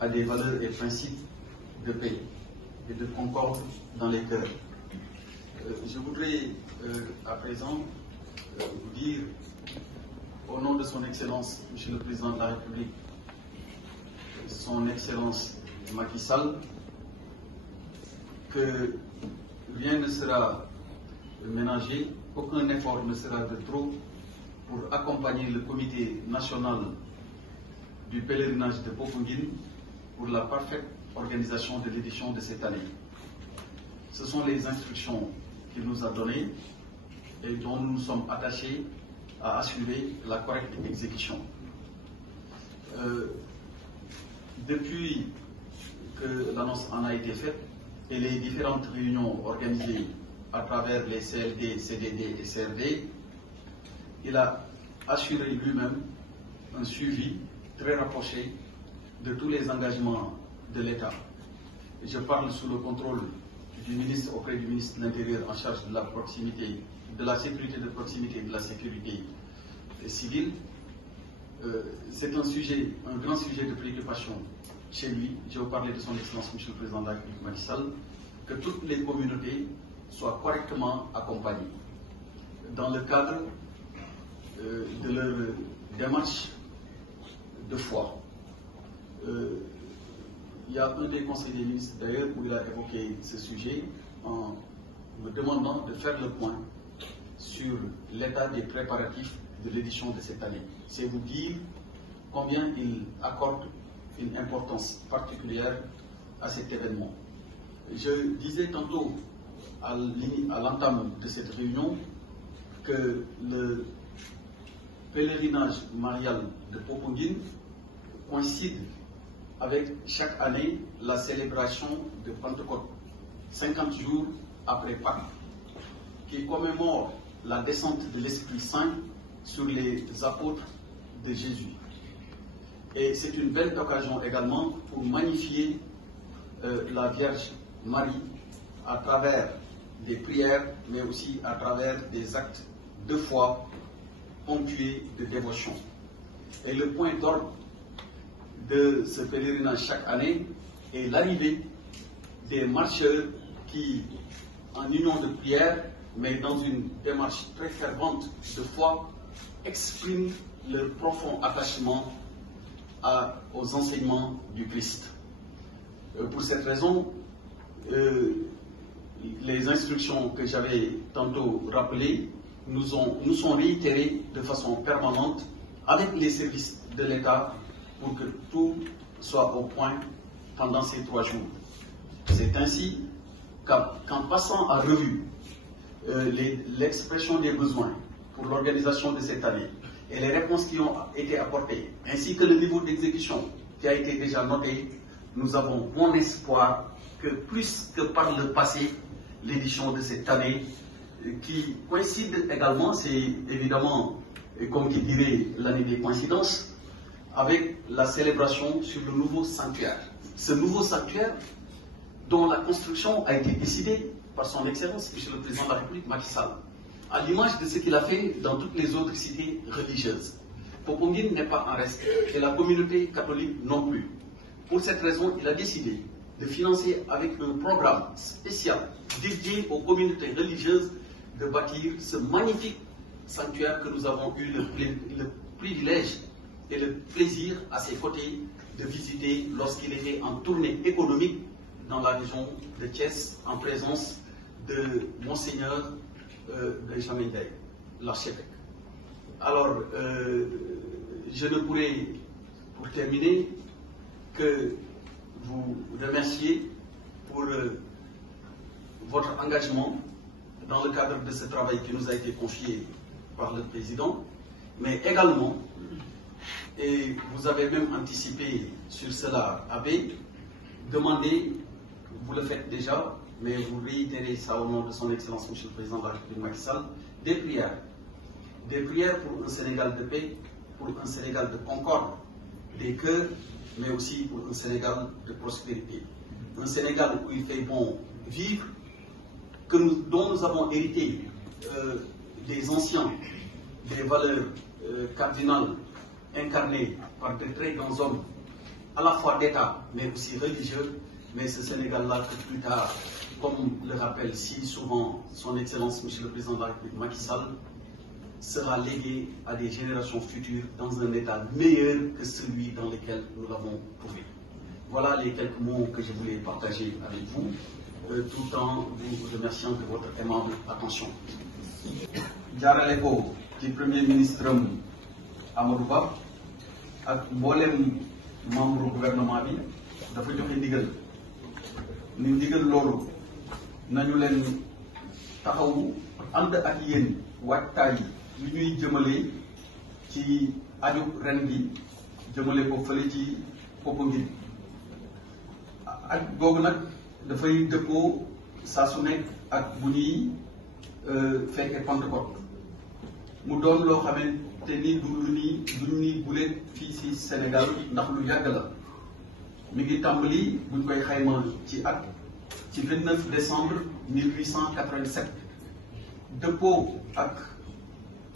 à des valeurs et principes de paix et de concorde dans les cœurs. Je voudrais à présent vous dire, au nom de son Excellence, Monsieur le Président de la République, son Excellence Macky Sall, que rien ne sera ménagé, aucun effort ne sera de trop pour accompagner le comité national du pèlerinage de Popenguine pour la parfaite organisation de l'édition de cette année. Ce sont les instructions qu'il nous a données et dont nous nous sommes attachés à assurer la correcte exécution. Depuis que l'annonce en a été faite et les différentes réunions organisées à travers les CLD, CDD et CRD, il a assuré lui-même un suivi très rapproché de tous les engagements de l'État. Je parle sous le contrôle du ministre auprès du ministre de l'Intérieur en charge de la proximité, de la sécurité de proximité et de la sécurité civile. C'est un grand sujet de préoccupation chez lui. Je vais vous parler de son Excellence, Monsieur le Président de la République Macky Sall, que toutes les communautés soient correctement accompagnées dans le cadre de leur démarche de foi. Il y a un des conseils des ministres d'ailleurs où il a évoqué ce sujet en me demandant de faire le point sur l'état des préparatifs de l'édition de cette année. C'est vous dire combien il accorde une importance particulière à cet événement. Je disais tantôt à l'entame de cette réunion que le pèlerinage marial de Popenguine coïncide avec chaque année la célébration de Pentecôte, 50 jours après Pâques, qui commémore la descente de l'Esprit Saint sur les apôtres de Jésus. Et c'est une belle occasion également pour magnifier la Vierge Marie à travers des prières, mais aussi à travers des actes de foi ponctués de dévotion. Et le point d'ordre de ce pèlerinage chaque année est l'arrivée des marcheurs qui, en union de prière, mais dans une démarche très fervente de foi, expriment leur profond attachement aux enseignements du Christ. Pour cette raison, les instructions que j'avais tantôt rappelées nous sont réitérées de façon permanente avec les services de l'État pour que tout soit au point pendant ces 3 jours. C'est ainsi qu'en passant à revue l'expression des besoins pour l'organisation de cette année et les réponses qui ont été apportées, ainsi que le niveau d'exécution qui a été déjà noté, nous avons bon espoir que plus que par le passé, l'édition de cette année, qui coïncide également, c'est évidemment, comme qui dirait l'année des coïncidences, avec la célébration sur le nouveau sanctuaire. Ce nouveau sanctuaire, dont la construction a été décidée par son Excellence, Monsieur le Président de la République, Macky Sall, à l'image de ce qu'il a fait dans toutes les autres cités religieuses. Popenguine n'est pas en reste, et la communauté catholique non plus. Pour cette raison, il a décidé de financer avec un programme spécial dédié aux communautés religieuses de bâtir ce magnifique sanctuaire que nous avons eu le privilège et le plaisir à ses côtés de visiter lorsqu'il était en tournée économique dans la région de Thiès en présence de Monseigneur Benjamin Day, l'archevêque. Alors, je ne pourrais, pour terminer, que vous remercier pour votre engagement dans le cadre de ce travail qui nous a été confié par le Président, mais également, et vous avez même anticipé sur cela, Abbé, demander, vous le faites déjà, mais vous réitérez ça au nom de son Excellence, Monsieur le Président de la République Macky Sall, des prières pour un Sénégal de paix, pour un Sénégal de concorde des cœurs, mais aussi pour un Sénégal de prospérité. Un Sénégal où il fait bon vivre, dont nous avons hérité des anciens, des valeurs cardinales incarnées par de très grands hommes à la fois d'État, mais aussi religieux, mais ce Sénégal-là que plus tard, comme le rappelle si souvent son Excellence, Monsieur le Président de la République, Macky Sall, sera légué à des générations futures dans un état meilleur que celui dans lequel nous l'avons trouvé. Voilà les quelques mots que je voulais partager avec vous, tout en vous remerciant de votre aimable attention. jaarale ko ci Premier ministre Amadou Ba ak mboolem membre gouvernement bi dafa joxe ndigal ni ndigal loolu nañu leen taxawu ànd ak yéen waajtaay yi ñuy jëmale ci aju ren bi jëmale ko fële ci Popenguine ak googu nag dafay dëppoo saa su nekk ak bu ñuy fekkee Pentecôte mu doon loo xamante ni du lu ñuy buleet fii ci Sénégal ndax lu yàgg la mi ngi tàmbali buñ koy xayma ci at ci 29 décembre 1887 dëppoo ak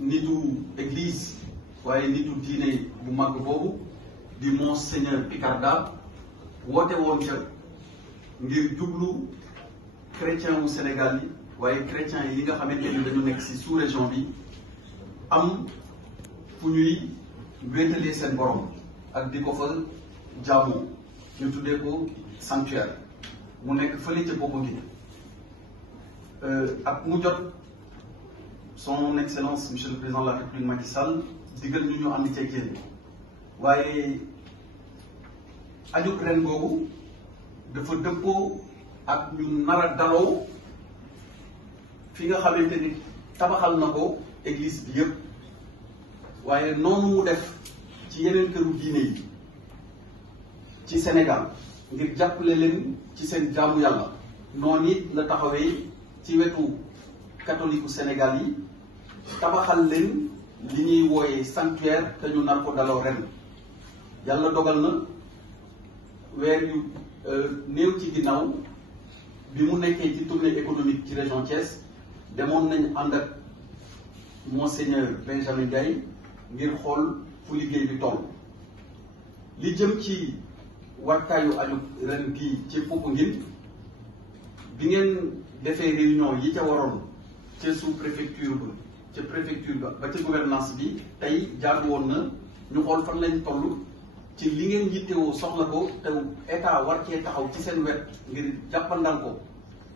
nitu église waaye nitu diine bu mag boobu di Monseigneur Picarda woote woon ca ngir jublu chrétien wu Sénégal yi waaye chrétien yi nga xamante ni dañu nekk ci sous-région bi am fu ñuy wéetalee seen borom ak di ko fa jaamoo ñu tuddee ko sanctuaire mu nekk fële ca Popenguine ak mu jot son excellence monsieur le président de la République Macky Sall digal ñu ànd ceeg yéen waaye aju ren googu dafa dëppoo ak ñu nar a daloo fi nga xamante ni tabaxal na ko église bi yëpp waaye noonu mu def ci yeneen këru diine yi ci Sénégal ngir jàppale leen ci seen jaamu yàlla noonu it la taxawee ci wetu catholique Sénégal yi tabaxal leen li ñuy wooyee sanctuaire te ñu nar ko daloo ren yàlla dogal na weer yu néew ci ginnaaw bi mu nekkee ci tournée économique ci région Thiès demoon nañu ànd ak Monseigneur Benjamin Ndiaye ngir xool fu liggéey bi toll li jëm ci waajtaayu aju ren gi ci Popenguine bi ngeen defee réunion yi ca waroon ca sous préfecture ba ca préfecture ba ca gouvernance bi tey jaadu woon na ñu xool fan lañ toll ci li ngeen yittewoo soxla ko te état war cee taxaw ci seen wet ngir jàppandal ko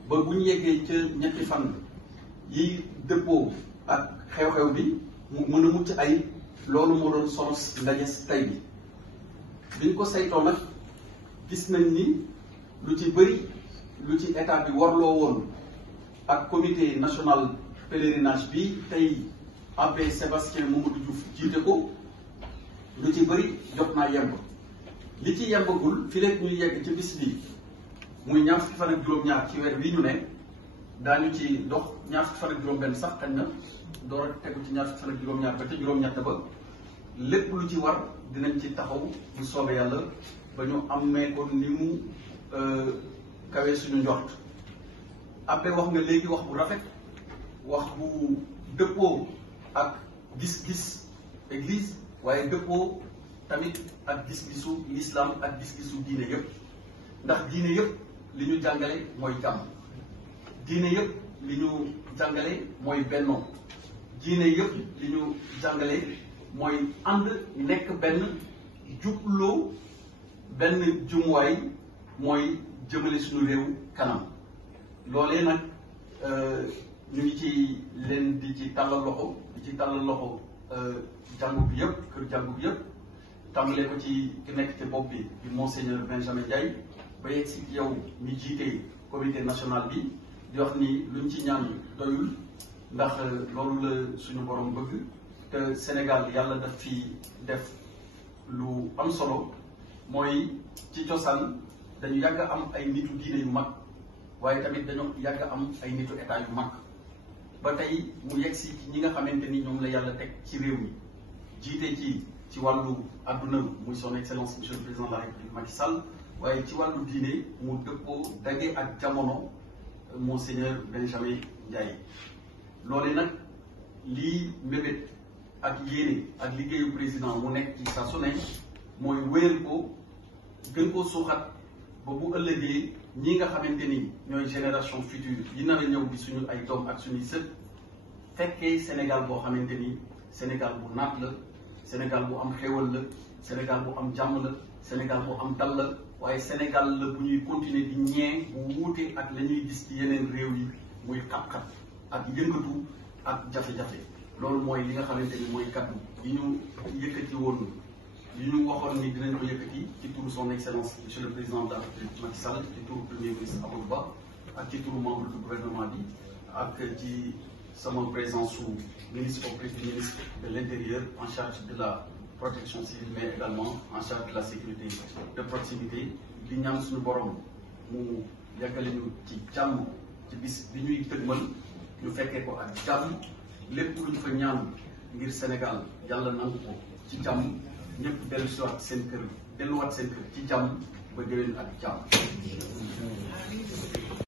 ba bu ñu yeggee ca ñetti fan yi dëppoo ak xew-xew bi mu mën a mucc ay loolu moo doon solos ndajes tey bi biñ ko saytoo nag gis nañ ni lu ci bëri lu ci état bi warloo woon ak comité national pèlerinage bi tey abbé Sébastien Mamadou Diouf jiite ko lu ci bëri jot naa yemb li ci yembagul fi léegi ñuy yegg ci bis bi muy ñaar fukki fan ak juróom-ñaar ci weer bii ñu ne daañu ci dox ñaar fukki fan ak juróom-benn sax xañ na door a tegu ci ñaar fukki fan ak juróom-ñaar ba te juróom-ñett ba lépp lu ci war dinañ ci taxaw bu soobee yàlla ba ñu amee ko ni mu kawee suñu njort abbé wax nga léegi wax bu rafet wax bu dëppoo ak gis-gis église waaye dëppoo tamit ak gis-gisu l'islam ak gis-gisu diine yëpp ndax diine yëpp li ñu jàngale mooy jàmm diine yëpp li ñu jàngale mooy bennoo diine yëpp li ñu jàngale mooy ànd nekk benn jubloo benn jumuwaay mooy jëmale suñu réew kanam loolee nag ñu ngi ci leen di ci tàllal loxo jàngu bi yëpp kër jàngu bi yëpp tàmbalee ko ci ki nekk ci bopp bi di Monseigneur Benjamin Ndiaye ba yegg si yow mi jiite comité national bi di wax ni luñ ci ñaan doyul ndax loolu la suñu borom bëgg te Sénégal yàlla daf fi def lu am solo mooy ci cosaan dañu yàgg am ay nitu diine yu mag waaye tamit dañoo yàgg am ay nitu état yu mag ba tey mu yegg si ñi nga xamante ni ñoom la yàlla teg ci réew mi jiite ci wàllu adduna muy son excellence monsieur le président de la république Macky Sall waaye ci wàllu diine mu dëppoo daje ak jamono monseigneur Benjamin Ndiaye loole nag lii mbébét ak yéene ak liggéeyu président mu nekk ci saa su ne mooy wéyal ko gën koo suuxat ba bu ëllëgee ñi nga xamante ni ñooy génération future yi nar a ñëw di suñu ay doom ak suñuy sët fekkee Sénégal boo xamante ni Sénégal bu naat la Sénégal bu am xéwal la Sénégal bu am jàmm la Sénégal bu am dal la waaye Sénégal la bu ñuy continuer di ñee bu wuute ak la ñuy gis ci yeneen réew yi muy xat-xat ak yëngatu ak jafe-jafe loolu mooy li nga xamante ni mooy kaddu yi ñu yëkkati woon yi ñu waxoon ni dinañ ko yëkkati ci turu son excellence monsieur le président de la République Macky Sall ci turu premier ministre Amadou Ba ak ci turu membre du gouvernement bi ak ci sama présence su ministre auprès du ministre de l'Intérieur en charge de la protection civile mais également en charge de la sécurité de proximité di ñaan suñu borom mu yàggale ñu ci jàmm ci bis bi ñuy tëgmal ñu fekkee ko ak jàmm lépp lu ñu fa ñaan ngir Sénégal yàlla nangu ko ci jàmm ñëpp delluwaat seen kër ci jàmm ba déwén ak jàmm.